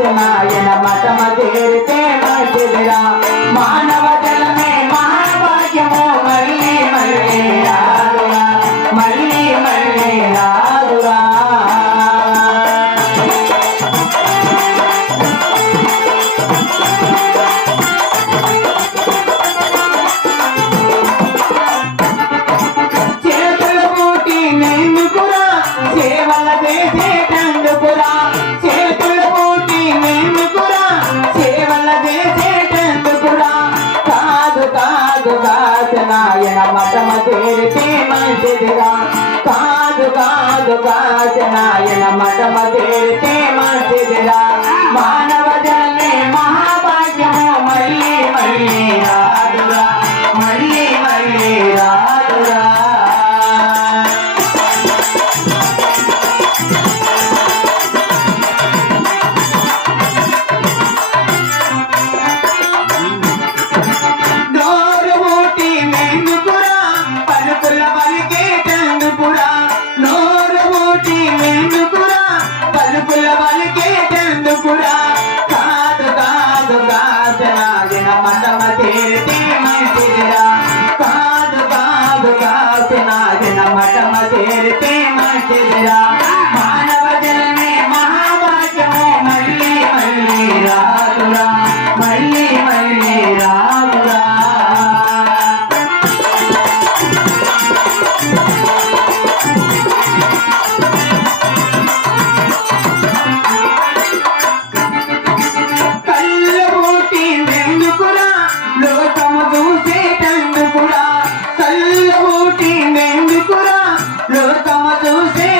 కాచనాయన మతమ చేరితే మంచిదిరా మానవ జలమే మహాభాగ్యము మళ్ళీ మళ్ళీ రాదురా మళ్ళీ మళ్ళీ రాదురా చేతుల పూటి నెందుకురా సేవల చేసేటందుకురా చేతుల పూటి నెందుకురా సేవల చేసేటందుకురా కాదు కాదు కాచనాయన మతమ చేరితే మంచిదిరా కాదు కాదు కాచనాయన మతమ చేరితే మంచిదిరా మానవ జన్మే మహాభాగ్యము మళ్ళీ మళ్ళీ రాదురా మళ్ళీ మళ్ళీ రాదురా నోరు మూటి మెందుకురా పలుకుల పలికేటందుకురా నోరు మూటి మెందుకురా పలుకుల పలికేటందుకురా కాదు కాదు కాచనాయన మతమ చేరితే మంచిదిరా కాదు కాదు కాచనాయన మతమ చేరితే మంచిదిరా మానవ జన్మే మహాభాగ్యము మళ్ళీ మళ్ళీ రాదురా మళ్ళీ మళ్ళీ రాదురా కళ్ళు మూటి నెందుకురా లోకము చూసేటందుకురా కళ్ళు మూటి నెందుకురా లోకము చూసే